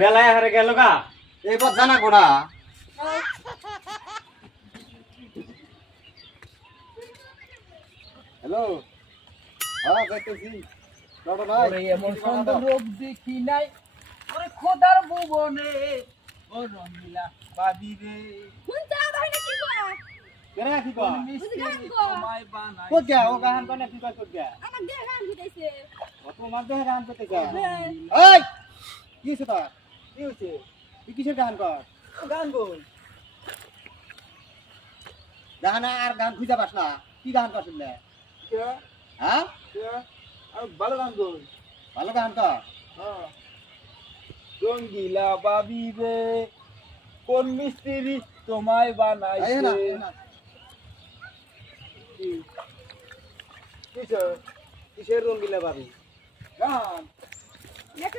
বেলায় হারে গেল গা এবার জানা গোনা হ্যালো হ্যাঁ দেখতেছি চলো ভাই এমন সুন্দর রূপ দেখি নাই ওরে খোদার ভুবনে ও রঙিলা বাবি রে কেরে কি কর মিষ্টি তোমায় বানাই কো গয়া ও গান কোনে কি কর গয়া আমার দেহ গান দিতেছে ও তোমার দেহে গান করতে গয়া এই কি সেটা কি হইছে তুই কিসের গান কর গান বল গান আর গান খুঁজে পাস না কি গান করছিস লে হ্যাঁ আর ভালো গান বল ভালো গান কর হ্যাঁ রঙিলা বাবি রে কোন মিস্ত্রি তোমায় এই না বানাইছে এই না কিসের কিসের রঙিলা বাবি গান